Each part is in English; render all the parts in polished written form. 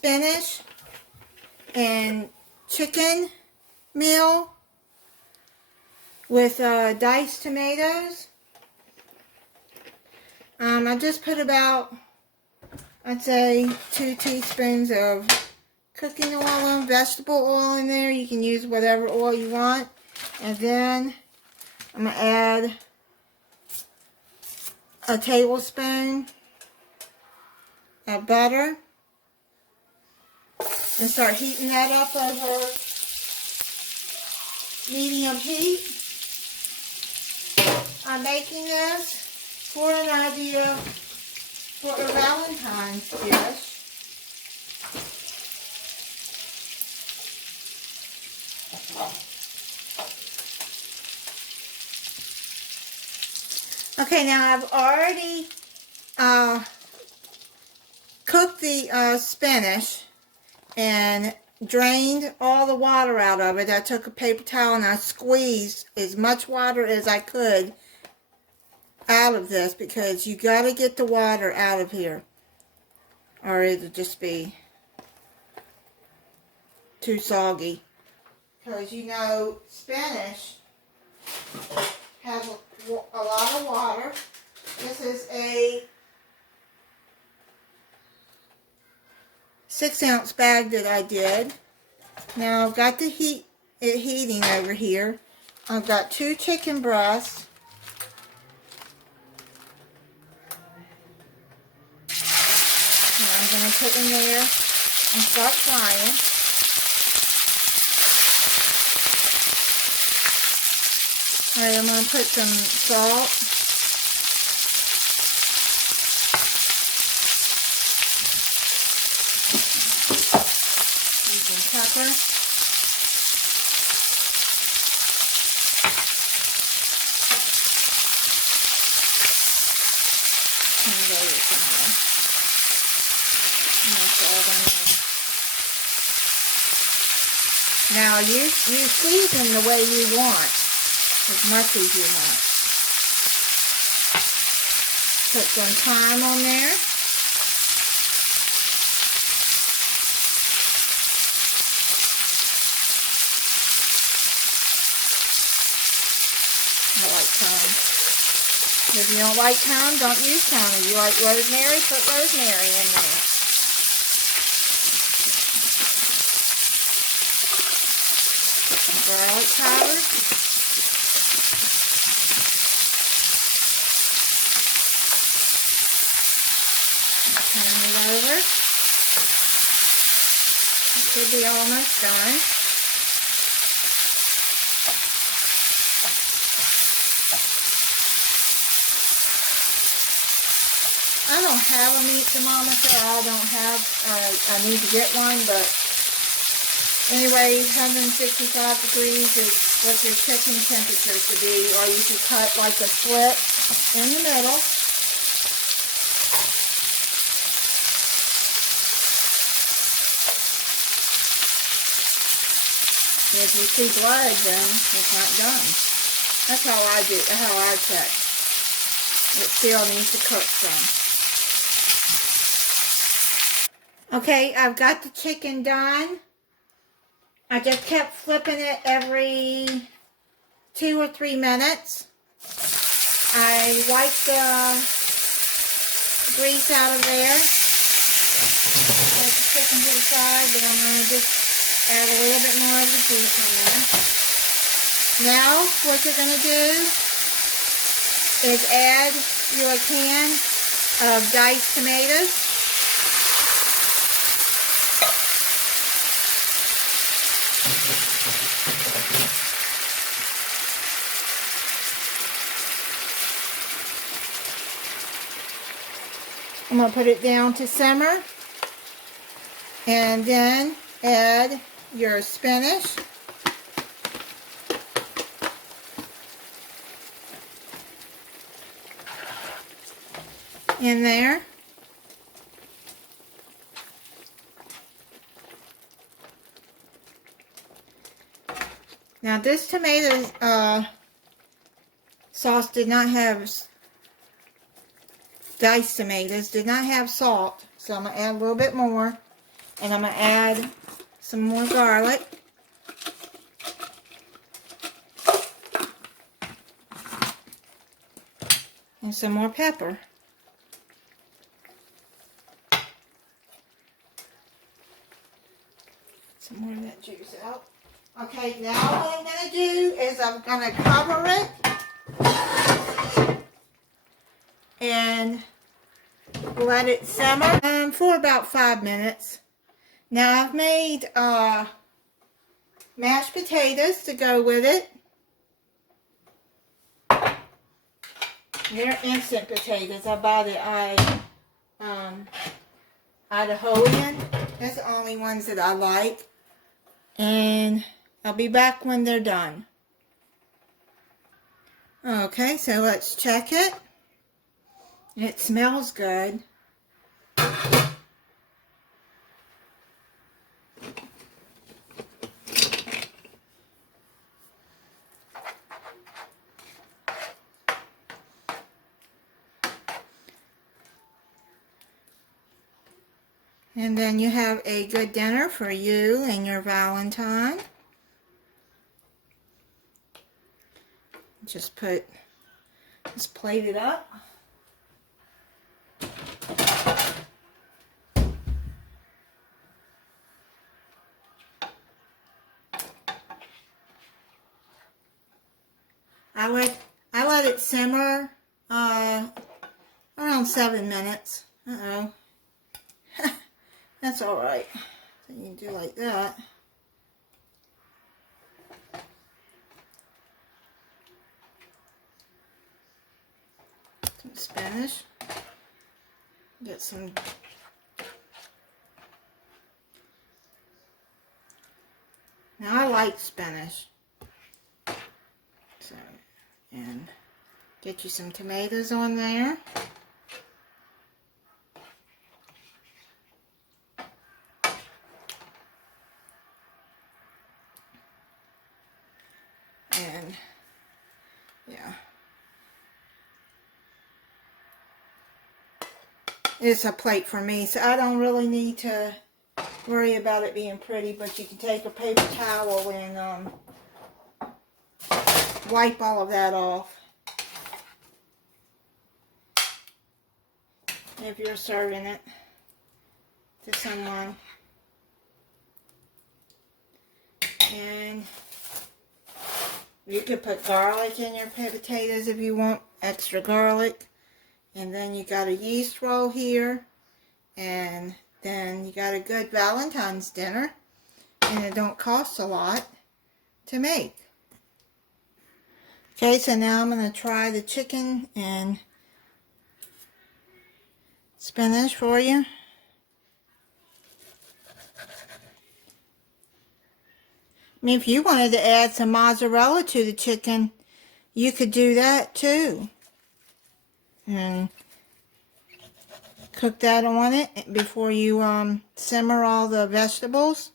spinach and chicken meal with diced tomatoes. I just put about, I'd say, 2 teaspoons of cooking oil and vegetable oil in there. You can use whatever oil you want. And then I'm going to add a tablespoon of butter and start heating that up over medium heat. I'm making this for an idea for a Valentine's dish. Okay, now I've already cooked the spinach and drained all the water out of it. I took a paper towel and I squeezed as much water as I could out of this, because you got to get the water out of here or it'll just be too soggy. Because you know spinach has a lot of water. This is a 6-ounce bag that I did. Now I've got the heating over here. I've got 2 chicken breasts. And I'm going to put in there and start frying. Alright, I'm going to put some salt. Using pepper. And there is some more. And that's all on there. Now you season the way you want. As much as you want. Put some thyme on there. I like thyme. If you don't like thyme, don't use thyme. If you like rosemary, put rosemary in there. Put some garlic powder. Turn it over. It should be almost done. I don't have a meat thermometer. I need to get one, but anyway, 165 degrees is what your chicken temperature should be, or you should cut like a slit in the middle. If you see blood, then it's not done. That's how I do, how I check. It still needs to cook some. Okay, I've got the chicken done. I just kept flipping it every 2 or 3 minutes. I wiped the grease out of there. Put the chicken to the side, but I'm going to just add a little bit more of the juice in there. Now, what you're going to do is add your can of diced tomatoes. I'm going to put it down to simmer. And then add your spinach. In there. Now this tomato sauce did not have, diced tomatoes, did not have salt, so I'm going to add a little bit more. And I'm going to add some more garlic. And some more pepper. Some more of that juice out. Okay, now what I'm going to do is I'm going to cover it and let it simmer for about 5 minutes. Now I've made mashed potatoes to go with it. They're instant potatoes. I bought it Idahoan. That's the only ones that I like. And I'll be back when they're done. Okay, so let's check it. It smells good. And then you have a good dinner for you and your Valentine. Just plate it up. I let it simmer around 7 minutes. Uh-oh. That's alright. So you can do like that. Some spinach. Get some now I like spinach. So, and get you some tomatoes on there. And yeah, it's a plate for me, so I don't really need to worry about it being pretty, but you can take a paper towel and wipe all of that off if you're serving it to someone. And you could put garlic in your potatoes if you want extra garlic. And then you got a yeast roll here. And then you got a good Valentine's dinner. And it don't cost a lot to make. Okay, so now I'm going to try the chicken and spinach for you. I mean, if you wanted to add some mozzarella to the chicken, you could do that too. And cook that on it before you simmer all the vegetables.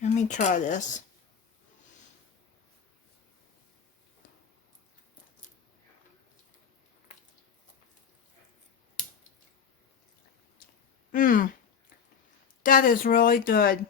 Let me try this. That is really good.